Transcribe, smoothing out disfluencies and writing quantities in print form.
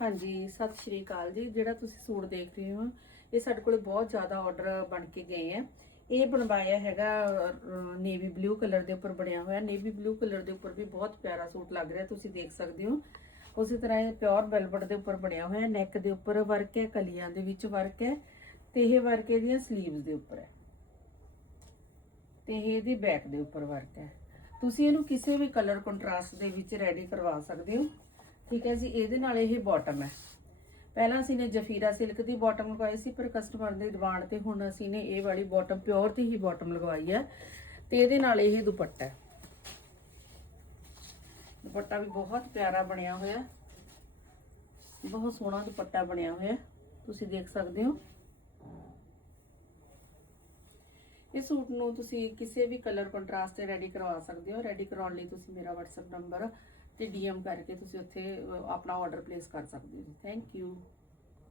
हाँ जी, सत श्री अकाल जी। जिहड़ा तुसीं सूट देख रहे हो ये साडे कोल बहुत ज़्यादा ऑर्डर बन के गए हैं। ये बनवाया हैगा नेवी ब्लू कलर के उपर बनया होया। नेवी ब्लू कलर के उपर भी बहुत प्यारा सूट लग रहा, तुसीं देख सकते हो। उसी तरह ये प्योर वेलवेट के उपर बनया होया। नैक के उपर वर्क है, कलियां दे विच वर्क है, ते ये वर्क इहदियां स्लीव्स के उपर है, ते इहदी बैक के उपर वर्क है। तुसीं इहनूं किसी भी कलर कंट्रास्ट दे विच रेडी करवा सकते हो। ठीक है जी। ये नाल ये बॉटम है। पहला असी ने जफीरा सिल्क की बॉटम लगवाई सी, पर कस्टमर की डिमांड ते हुण असी ने ये वाली बॉटम प्योर की ही बॉटम लगवाई है। तो ये नाल ये दुपट्टा है। दुपट्टा भी बहुत प्यारा बनया होया, बहुत सोहना दुपट्टा बनया होया, तुसीं देख सकते हो। इस सूट नूं तुसीं किसी भी कलर कंट्रास्ट से रेडी करवा सकते हो। रेडी करवाउण लई तुसीं मेरा WhatsApp नंबर ते DM करके तुसीं उत्थे अपना ऑर्डर प्लेस कर सकते हो। Thank you.